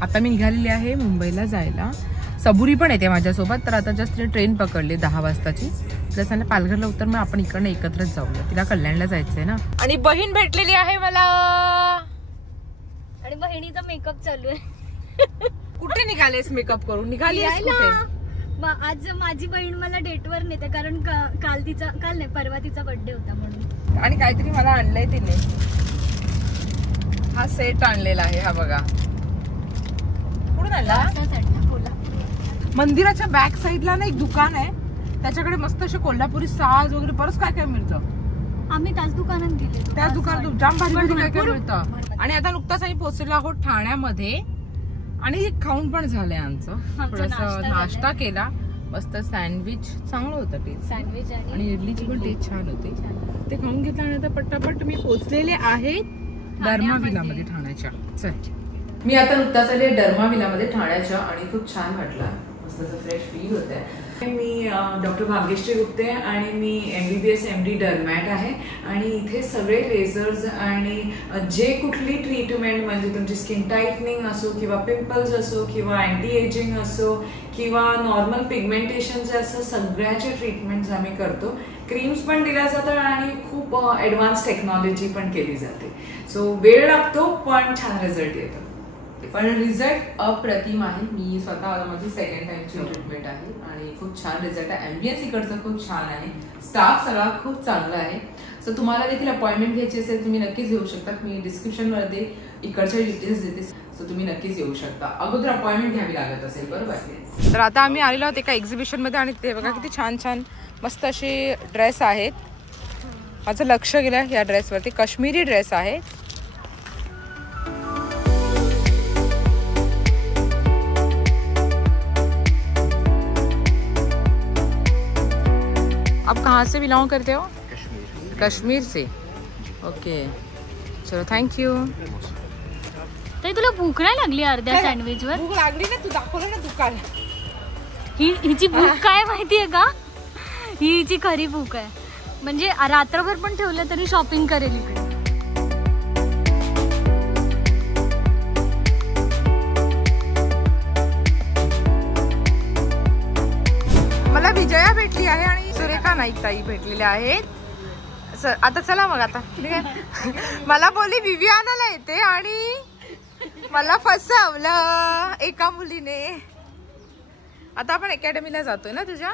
आता मी निघालेली आहे मुंबईला जायला. सबुरी पण येते माझ्यासोबत. तर आता जस्ट ट्रेन पकडली 10 वाजताची. प्लस आणि पालघरला उतर मग आपण इकडनं एकत्रच जाऊया. तिला कल्याणला जायचंय ना. आणि बहीण भेटलेली आहे मला. आणि बहिणीचा मेकअप चालू आहे. कुठे निघालेस मेकअप करून? निघाली आज माझी बहीण मला डेटवर नेते कारण काल नाही परवा तिचा बर्थडे होता म्हणून. आणि काहीतरी मला आणलंय तिने. हा सेट आणलेला आहे. हा बघा. कुठून आणला? मंदिराच्या बॅक साईडला ना एक दुकान आहे. त्याच्याकडे मस्त असे कोल्हापुरी साज वगैरे बरंच काय काय मिळतं. आम्ही त्याच दुकानात गेले. त्याच दुकानात जाम भारी काय काय मिळतं. आणि आता नुकताच आम्ही पोहोचलेलो आहोत ठाण्यामध्ये. आणि खाऊन पण झालंय आमचं. थोडासा नाश्ता केला. मस्त सँडविच चांगलं होतं टेस्ट. सँडविच आणि इडलीची पण टेस्ट छान होती. ते खाऊन घेतलं आणि आता पट्टापट मी पोहोचलेले आहे डर्मा विलामध्ये ठाण्याच्या. चल मी आता नुकताच आले डर्मा विलामध्ये ठाण्याच्या. आणि खूप छान वाटलं. मस्त फ्रेश फील होत आहे. मी डॉक्टर भाग्यश्री गुप्ते आणि मी MBBS MD डर्मॅट आहे. आणि इथे सगळे लेझर्स आणि जे कुठली ट्रीटमेंट म्हणजे तुमची स्किन टाईटनिंग असो किंवा पिंपल्स असो किंवा अँटी एजिंग असो किंवा नॉर्मल पिगमेंटेशनचे असं सगळ्याचे ट्रीटमेंट्स आम्ही करतो. क्रीम्स पण दिल्या जातात आणि खूप ॲडव्हान्स टेक्नॉलॉजी पण केली जाते. सो वेळ लागतो पण छान रिझल्ट येतो. पण रिझल्ट अप्रतिम आहे. मी स्वतः माझी सेकंड टाइमची ट्रीटमेंट आहे आणि खूप छान रिझल्ट आहे. ॲम्बियन्स इकडचं खूप छान आहे. स्टाफ सगळा खूप चांगला आहे. सो तुम्हाला देखील अपॉइंटमेंट घ्यायची असेल तुम्ही नक्कीच येऊ शकता. मी डिस्क्रिप्शनमध्ये इकडच्या डिटेल्स देते. सो तुम्ही नक्कीच येऊ शकता. अगोदर अपॉइंटमेंट घ्यावी लागत असेल बरोबर. तर आता आम्ही आलेलो आहोत एका एक्झिबिशनमध्ये. आणि ते बघा किती छान छान मस्त असे ड्रेस आहेत. माझं लक्ष गेलं या ड्रेसवरती. काश्मीरी ड्रेस आहे. आप कहाँ से बिलोंग करते हो? कश्मीर से. ओके चलो थँक यू. ताई तुला भूक नाही लागली अर्ध्या सँडविच वर? भूक लागली ना. तू दाखवलं ना दुकान. हिची भूक काय माहितीये का? ही हिची खरी भूक आहे. म्हणजे रात्रभर पण ठेवलं तरी शॉपिंग करेल इकडे. मला विजया भेटली आहे आणि सुरेखा नाईक ताई भेटलेल्या आहेत. आता चला मग. आता मला बोलली विवियानाला येते आणि मला फसवलं एका मुलीने. आता आपण अकॅडमीला जातोय ना तुझ्या.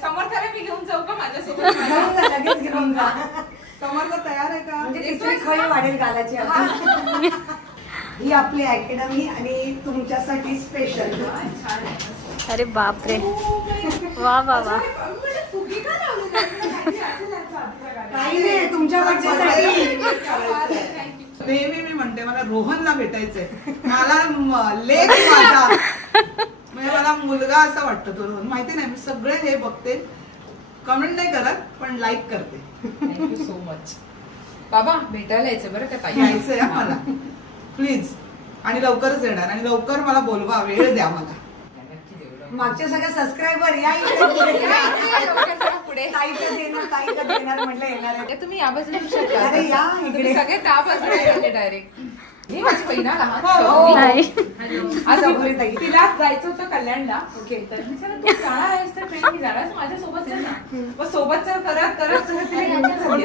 समर्थाला मी घेऊन जाऊ का माझ्यासोबत? लगेच घेऊन जा. समर्थ तयार आहे का? म्हणजे तिसरी खळी वाढेल गालाची. ही आपली अकॅडमी आणि तुमच्यासाठी स्पेशल. अरे बापरे. वा वा वा. काही नाही तुमच्या बर्थडेसाठी. नेहमी मी म्हणते मला रोहनला भेटायचंय. मला लेक माझा म्हणजे मला मुलगा असा वाटतो तो रोहन. माहिती नाही मी सगळे हे बघते. कमेंट नाही करत पण लाईक करते. Thank you so much. बाबा भेटायला यायचं बरं का ताई. यायचंय मला प्लीज. आणि लवकरच येणार. आणि लवकर मला बोलवा. वेळ द्या मला. मागच्या सगळ्या सबस्क्रायबर या पुढे. ताईचं देणार म्हटलं येणार आहे. तुम्ही या बाजूला येऊ शकता. अरे या इकडे. सगळे त्या बाजूला आले डायरेक्ट. हे माझी बहीण लहान. तिला जायचं होतं कल्याणला. ओके तर मी चला तू जाणार आहेस तर ट्रेन जाणार माझ्यासोबत चल ना. मग सोबत चल करत करत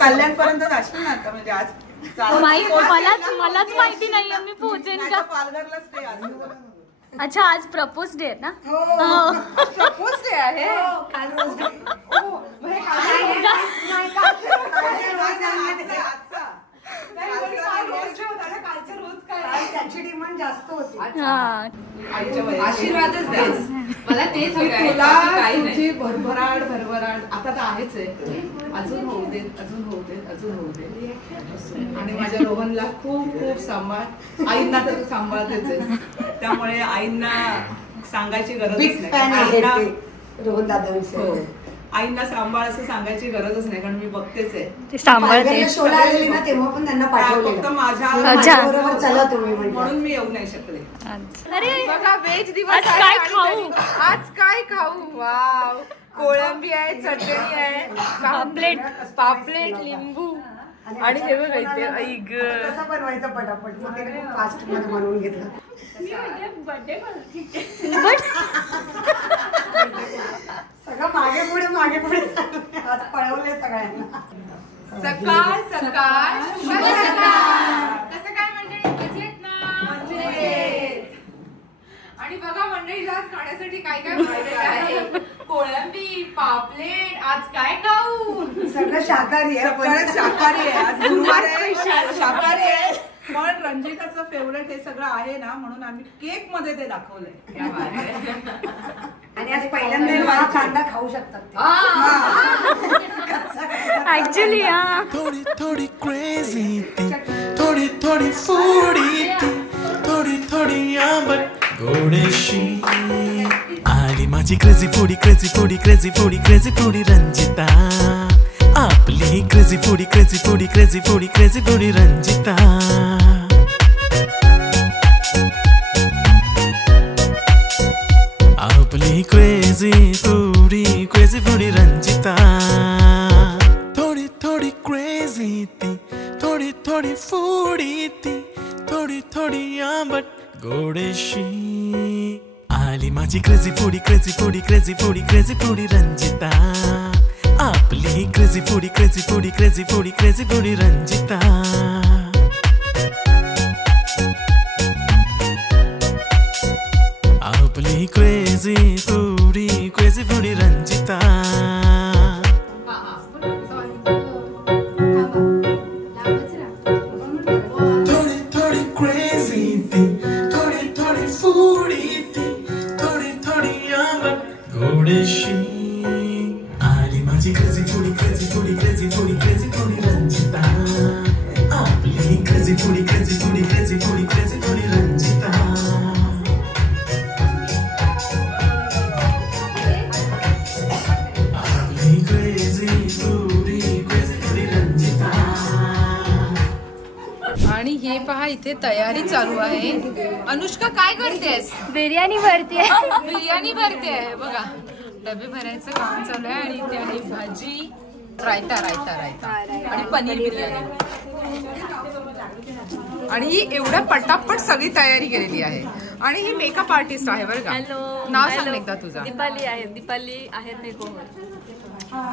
कल्याण पर्यंत जाशील ना आता. म्हणजे आज मलाच माहिती नाहीये मी पोहोचेन का. पालघरलाच ते आज. अच्छा आज प्रपोज डे आहे ना. प्रपोज डे आहे. त्याची डिमांड जास्त होती. आशीर्वादच द्या मला. तेच तुझी भरभराट आता तर आहेच आहे. अजून होऊ देत अजून होऊ देत अजून होऊ देत. आणि माझ्या रोहनला खूप खूप सांभाळ. आईंना तर तू सांभाळतेच. त्यामुळे आईंना सांगायची गरज नाही. रोहन दादा. आईंना सांभाळ असं सांगायची गरजच नाही, कारण मी बघतेच आहे ते सांभाळते. पालघरला शोला आलेली ना तेव्हा पण त्यांना पाठवलेलं. फक्त माझ्या बरोबर चला तुम्ही म्हणून मी येऊ नाही शकले. अरे बघा व्हेज दिवस आज आहे काय आणि खाऊ? तरी- आज काय खाऊ? वाव, कोळंबी आहे, चटणी आहे, पापलेट, लिंबू आणि हे बघा इथे ऐक कसं बनवायचं पटापट, मग ते खूप फास्ट मध्ये बनवून घेतलं. सगळं मागे पुढे आज पळवलंय सगळ्यांना. सकाळ सकाळ शुभ सकाळ. कसं काय मंडळी, मजेत ना? मजेत. आणि बघा मंडळी, आज खाण्यासाठी काय काय बनवलेलं आहे. कोळंबी, पापलेट. आज काय खाऊ? सगळं शाकाहारी आहे. सगळं शाकाहारी आहे. आज गुरुवार आहे, शाकाहारी आहे. पण रंजिताचं फेवरेट हे सगळं आहे ना, म्हणून आम्ही केक मध्ये ते दाखवलंय. आणि आज पहिल्यांदा हा कांदा खाऊ शकतात ते. ऍक्च्युली थोड़ी थोड़ी क्रेजी थी, थोड़ी थोड़ी फूडी थी, थोडी थोडी आंबट गोडेशी आली माझी crazy foodie, crazy foodie, crazy foodie, crazy foodie Ranjita. आपली crazy foodie, crazy foodie, crazy foodie, crazy foodie Ranjita. आपली क्रेझी फूडी रंजिता. थोडी थोडी क्रेझी ती, थोडी थोडी फूडी ती, थोडी थोडी आंबट गोडेशी आली माझी crazy foodie, crazy foodie, crazy foodie, crazy foodie Ranjita. आपली crazy foodie, crazy foodie, crazy foodie, crazy foodie Ranjita. आपली क्रेझी फूडी रंजिता. थोडी थोडी क्रेझी ती, थोडी थोडी फूडी ती, थोडी थोडी आंबट गोडेशी आली माझी crazy foodie, crazy foodie, crazy foodie, crazy foodie Ranjita. आपली crazy foodie, crazy foodie, crazy foodie, crazy foodie Ranjita. आणि हे पहा इथे तयारी चालू आहे. अनुष्का काय करतेस? बिर्याणी भरतीये. बिर्याणी भरते आहे बघा. डबे भरायचं काम चालू आहे. आणि इथे आहे भाजी, रायता रायता रायता आणि पनीर बिर्याणी. आणि ही एवढ्या पटापट सगळी तयारी केलेली आहे. आणि ही मेकअप आर्टिस्ट आहे बरं का. हॅलो, नाव सांग एकदा तुझं. दीपाली आहे. दीपाली आहे मेकओव्हर.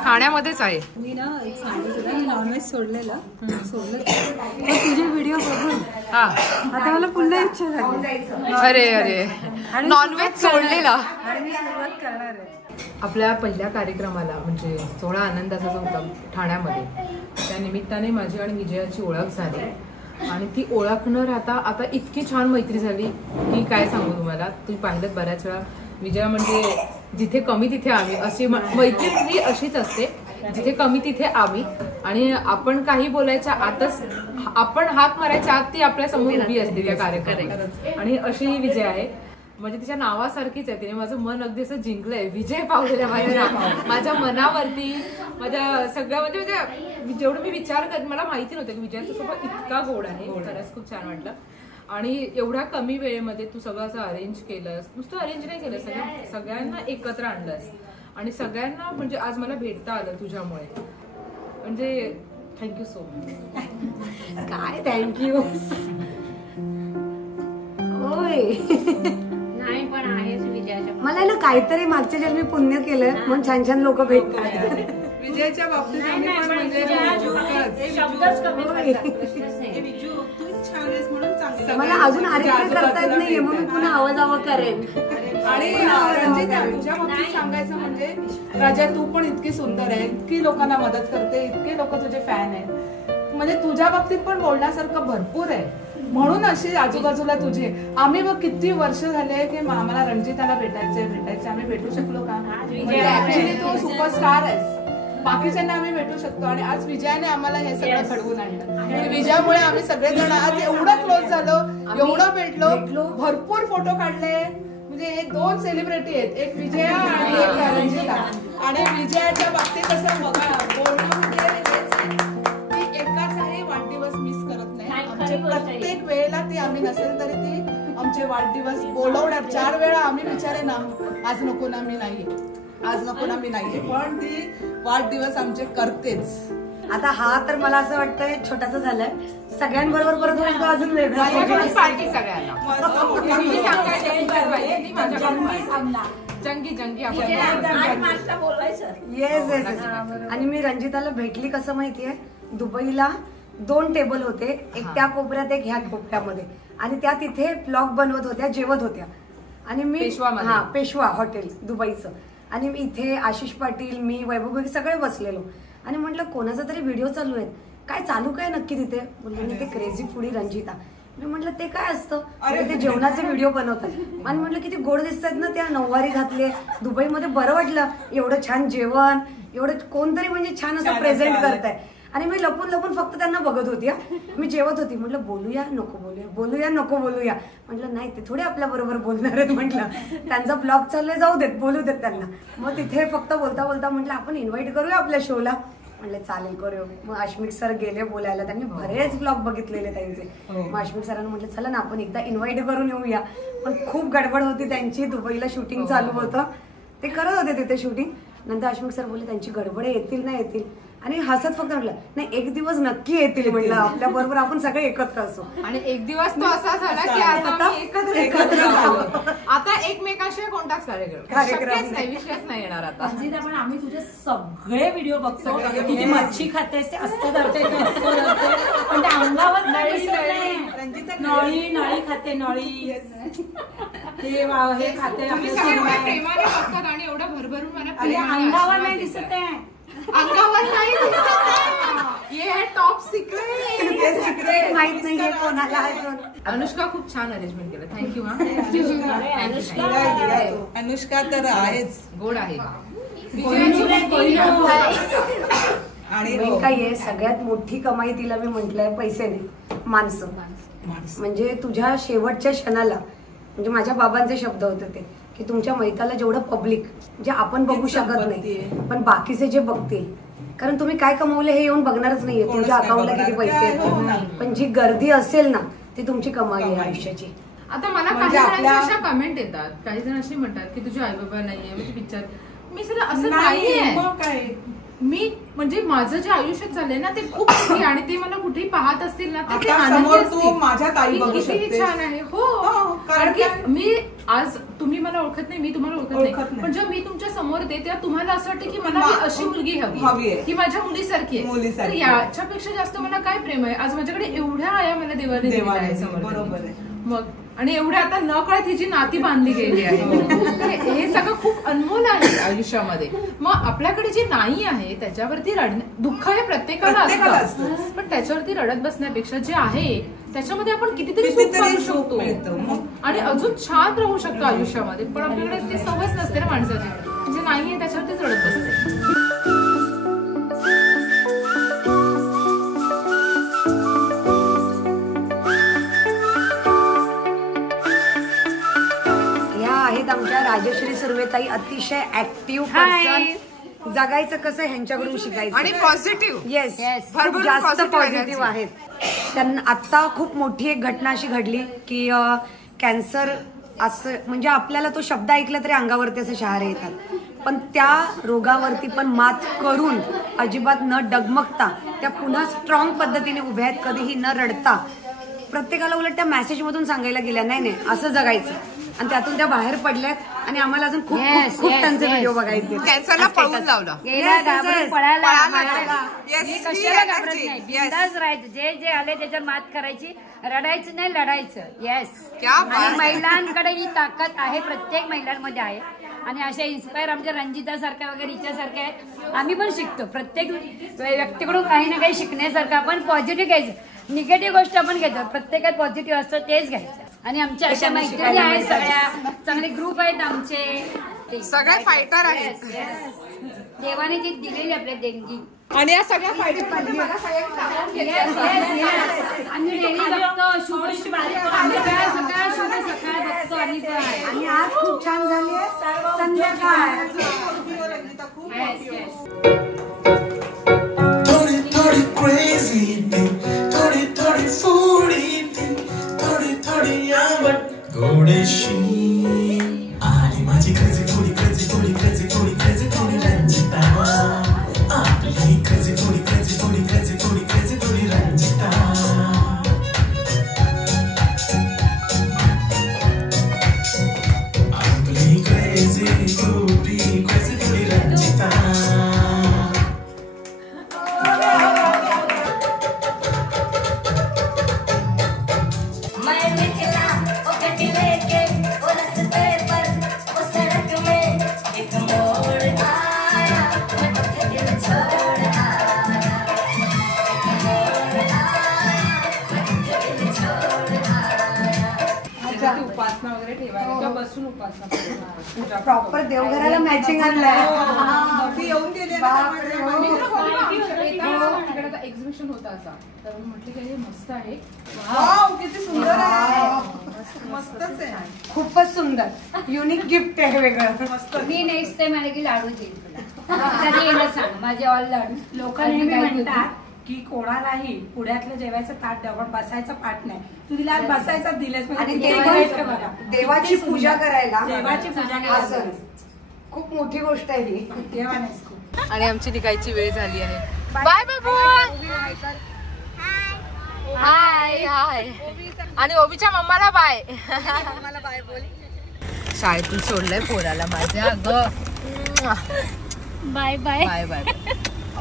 खाण्यामध्येच आहे. मी ना एक सांगत होता, मी नॉनव्हेज सोडलं तुझे व्हिडिओ बघून हा, आता मला पुन्हा इच्छा झाली. अरे अरे, नॉनव्हेज सोडलेला. आणि मी सुरुवात करणार आहे. आपल्या पहिल्या कार्यक्रमाला म्हणजे सोहळा आनंदाचा जो होता ठाण्यामध्ये, त्या निमित्ताने माझी आणि विजयाची ओळख झाली. आणि ती ओळख न राहता आता इतकी छान मैत्री झाली की काय सांगू तुम्हाला. तुम्ही पाहिलं बऱ्याच वेळा विजया म्हणजे जिथे कमी तिथे आम्ही, अशी मैत्री अशीच असते. जिथे कमी तिथे आम्ही. आणि आपण काही बोलायच्या आतच, आपण हाक मारायच्या आत ती आपल्या समोर उभी असते त्या कार्यक्रमात. आणि अशी ही विजय आहे. म्हणजे तिच्या नावासारखीच आहे. तिने माझं मन अगदी असं जिंकलंय. विजय पावलेला माझ्या मनावरती, माझ्या सगळ्या म्हणजे जेवढं मी विचार करते, मला माहिती नव्हतं की विजयाचा स्वभाव इतका गोड आहे. खरंच खूप छान वाटलं. आणि एवढ्या कमी वेळेमध्ये तू सगळं असं अरेंज केलंस. नुसतं अरेंज नाही केलं, सगळ्यांना एकत्र आणलंस. आणि सगळ्यांना म्हणजे आज मला भेटता आलं तुझ्यामुळे. म्हणजे थँक्यू सो मच. काय थँक्यू. होय, नाही पण आहेच विजयाच्या. मला ना काहीतरी मागच्या जन्मी पुण्य केलं म्हणून छान छान लोक भेटतात. विजयच्या बाबतीत आम्ही पण म्हणजे शब्दच कमी छान आहेस म्हणून चांगलं. मला अजून आरेखन करता येत नाहीये म्हणून पुन्हा आवाजावा करेन. आणि रंजिता, तुझ्या बाबतीत सांगायचं म्हणजे राजा, तू पण इतकी सुंदर आहे, इतकी लोकांना मदत करते, इतके लोक तुझे फॅन आहेत. म्हणजे तुझ्या बाबतीत पण बोलण्यासारखं भरपूर आहे. म्हणून अशी आजूबाजूला तुझी. आम्ही बघ किती वर्ष झाले की आम्हाला रंजिताला भेटायचे, आम्ही भेटू शकलो का? ऍक्च्युली तू सुपरस्टार आहेस. बाकीच्यांना आम्ही भेटू शकतो. आणि आज विजयाने आम्हाला हे सगळं घडवून आणलं. विजयामुळे आम्ही सगळेजण आज एवढं क्लोज झालो, एवढं भेटलो, भरपूर फोटो काढले. म्हणजे हे 2 सेलिब्रिटी आहेत, एक विजया आणि एक रंजिता. आणि विजयाच्या बाबतीत असं बघा बोलणं म्हणजे ती एकाचाही वाढदिवस मिस करत नाही. आमचे प्रत्येक वेळेला ती आम्ही नसेल तरी ती आमचे वाढदिवस बोलवण्यात 4 वेळा आम्ही विचारे ना आज नको ना मी नाही, आज नको ना मी नाही, पण ती वाढदिवस आमचे करतेच. आता हा तर मला असं वाटतंय छोटासा झालाय, सगळ्यांबरोबर परत होईल तो अजून वेगळा पार्टी सगळ्यांना जंगी जंगी येस येस. आणि मी रंजिताला भेटली कसं माहितीये, दुबईला 2 टेबल होते, एक त्या कोपऱ्यात एक ह्या कोपऱ्यामध्ये, आणि त्या तिथे ब्लॉग बनवत होत्या, जेवत होत्या. आणि मी पेशवा हॉटेल दुबईचं. आणि मी इथे आशिष पाटील, मी वैभव सगळे बसलेलो. आणि म्हटलं कोणाचा तरी व्हिडिओ चालू आहे, काय चालू काय नक्की तिथे? बोलले ते क्रेझी फूडी रंजिता. मी म्हटलं ते काय असतं? ते जेवणाचे व्हिडिओ बनवतात. आणि म्हटलं किती गोड दिसतात ना, त्या नऊवारी घातले, दुबईमध्ये बरं वाटलं, एवढं छान जेवण, एवढं कोणतरी म्हणजे छान असं प्रेझेंट करताय. आणि मी लपून लपून फक्त त्यांना बघत होती. मी जेवत होती, म्हटलं बोलूया नको बोलूया, बोलूया नको बोलूया. म्हटलं नाही ते थोडे आपल्या बरोबर बोलणार आहेत, म्हटलं त्यांचा ब्लॉग चाललाय, जाऊ देत, बोलू देत त्यांना. मग तिथे फक्त बोलता बोलता म्हटलं आपण इन्व्हाइट करूया आपल्या शोला. म्हटलं चालेल करूया. मग आश्मिक सर गेले बोलायला, त्यांनी बरेच ब्लॉग बघितलेले त्यांचे. मग आश्मिक सरांना म्हटलं चला ना आपण एकदा इन्व्हाइट करून येऊया. पण खूप गडबड होती त्यांची, दुबईला शूटिंग चालू होतं, ते करत होते तिथे शूटिंग. नंतर आश्मिक सर बोलले त्यांची गडबड येतील ना येतील, आणि हसत फक्त म्हटलं नाही एक दिवस नक्की येतील, म्हटलं आपल्या बरोबर आपण सगळे एकत्र असू. आणि एक दिवस तो असा झाला की आता एकत्र आता एकमेकाशिवाय कोणताच कार्यक्रम नाही, विषयच नाही येणार आता. पण आम्ही तुझे सगळे व्हिडिओ बघतो, तुझी मच्छी खातेस ते असतं धरते पण त्या अंगावर नळी खाते, नळी हे खाते, प्रेमाने बघतात आणि एवढं भरभरून मला अंगावर नाही दिसत आहे, अंगावर नाही दिसत, हे टॉप सिक्रेट माहित नाहीये कोणाला अजून. अनुष्का खूप छान अरेंजमेंट केलं, थँक्यू. अनुष्का तर आहेच, गोड आहे. आणि काय आहे सगळ्यात मोठी कमाई तिला मी म्हटलंय, पैसे नाही, माणसं. म्हणजे तुझ्या शेवटच्या क्षणाला, म्हणजे माझ्या बाबांचे शब्द होते ते की तुमच्या मैताला जेवढं पब्लिक जे आपण बघू शकत नाही, पण बाकीचे जे बघतील, कारण तुम्ही काय कमवले हे येऊन बघणारच नाहीये, तुमच्या अकाउंटला किती पैसे आहेत, पण जी गर्दी असेल ना ती तुमची कमाई आहे आयुष्याची. आता मला काही जणांची अशा कमेंट येतात, काही जण अशी म्हणतात की तुझे आई बाबा नाहीये, म्हणजे पिक्चर. मी सगळं असं नाहीये. मी म्हणजे माझं जे आयुष्यात झालंय ना ते खूप सुखी, आणि ते मला कुठेही पाहत असतील ना ते आनंदी असतील. माझ्या ताई बघू किती छान आहे. हो, कारण की मी आज तुम्ही मला ओळखत नाही, मी तुम्हाला ओळखत नाही, पण जेव्हा मी तुमच्या समोर येते तेव्हा तुम्हाला असं वाटतं की मला ही अशी मुलगी हवी आहे, ही माझ्या मुलीसारखी आहे. तर याच्यापेक्षा जास्त मला काय प्रेम आहे. आज माझ्याकडे एवढ्या आया मला देवाने दिल्या आहे समोर. मग आणि एवढ्या आता न कळत हिची नाती बांधली गेली आहे. हे सगळं खूप अनमोल आहे आयुष्यामध्ये. मग आपल्याकडे जे नाही आहे त्याच्यावरती दुःख हे प्रत्येकाला असतं, पण त्याच्यावरती रडत बसण्यापेक्षा जे आहे त्याच्यामध्ये आपण कितीतरी सुख पाहू शकतो आणि अजून छान राहू शकतो आयुष्यामध्ये. पण आपल्याकडे ती सवयच नसते ना माणसाची, जे नाहीये त्याच्यावरतीच रडत बसते. आमच्या राजश्री सुर्वेताई अतिशय ऍक्टिव्ह पर्सन. जगायचं कसं ह्यांच्याकडून शिकायचं आणि पॉझिटिव्ह. येस, खूप जास्त पॉझिटिव्ह आहेत. त्यांना आता खूप मोठी एक घटना अशी घडली की कॅन्सर असं म्हणजे आपल्याला तो शब्द ऐकला तरी अंगावरती असं शहारे येतात, पण त्या रोगावरती पण मात करून अजिबात न डगमगता त्या पुन्हा स्ट्रॉंग पद्धतीने उभ्या आहेत, कधीही न रडता. प्रत्येकाला उलट त्या मेसेज मधून सांगायला गेल्या नाही असं जगायचं, आणि त्यातून त्या बाहेर पडल्यात. आणि आम्हाला अजून खूप खूप त्यांचे व्हिडिओ बघायचे. कॅन्सरला पळून लावलं, बिंदास राहायचं, जे जे आले त्याच्यावर मात करायची, रडायचं नाही, लढायचं. येस, आणि महिलांकडे ही ताकद आहे, प्रत्येक महिलांमध्ये आहे. आणि अशा इन्स्पायर आमच्या रंजिता सारख्या वगैरे हिच्यासारख्या आम्ही पण शिकतो. प्रत्येक व्यक्तीकडून काही ना काही शिकण्यासारखं. आपण पॉझिटिव्ह घ्यायचं, निगेटिव्ह गोष्ट आपण घेतो, प्रत्येकात पॉझिटिव्ह असतं तेच घ्यायचं. आणि आमच्या अशा मैत्रिणी आहेत, सगळ्या चांगले ग्रुप आहेत आमचे, सगळे फायटर आहेत. देवाने जी दिलेली आपल्या देणगी. आणि या सगळ्या फायटर आम्ही डेली बघतो, शुभ सकाळ सकाळ शुभ सकाळ बघतो आणि काय. आणि आज खूप छान झाली आहे संध्याकाळ. थोडी थोडी crazy ती, थोडी थोडी foodie ती, थोडी थोडी आंबट गोडशी. आणि माझी crazy थोडी crazy थोडी crazy थोडी crazy थोडी रंजिता. आपली crazy थोडी crazy थोडी crazy थोडी crazy थोडी रंजिता. आपली crazy थोडी रंजिता. उपासना वगैरे ठेवायला बसून उपासना प्रॉपर देवघराला मॅचिंग आणलाय. ती येऊन गेली एक्झिबिशन होता असा तर म्हटलं की हे मस्त आहे. वाव किती सुंदर आहे. मस्तच आहे. खूपच सुंदर युनिक गिफ्ट आहे वेगळं. मस्त. मी नेक्स्ट टाइम आले की लाडू देईन तुला. कधी येणं सांग माझे ऑल लाडू. लोक नेहमी म्हणतात की कोणालाही पुढ्यातलं जेवायचं ताट द्यावं पण बसायचं पाठ नाही. तू तिला आज बसायचं दिलेस. आणि देवाची पूजा करायला देवाची पूजा असं करायला खूप मोठी गोष्ट आहे ही. देवा नाहीस खूप. आणि आमची निघायची वेळ झाली आहे. बाय बाबू. हाय हाय. आणि ओबीच्या मम्माला बाय. शाळेतून सोडलंय पोराला माझ्या. अगं बाय बाय बाय बाय.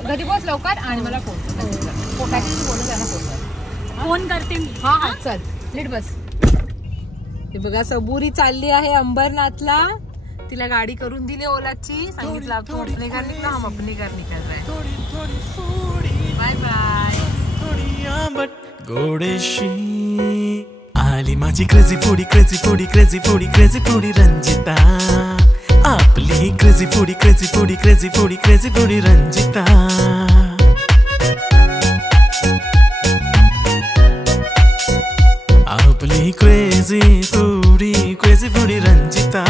घरी पोच लवकर आणि मला फोन बोलू त्यांना फोन फोन करते मी. हा हा चल नीट बस. हे बघा सबुरी चालली आहे अंबरनाथला. तिला गाडी करून दिली ओलाची. सांगितलं आपको अपने घर निकला हम अपने घर निकल रहे. थोडी थोडी foodie, बाय बाय. थोडी आंबट गोडशी. आली माझी crazy foodie crazy foodie crazy foodie crazy foodie Ranjita. आपली crazy foodie crazy foodie crazy foodie crazy foodie Ranjita. आपली crazy foodie रंजिता.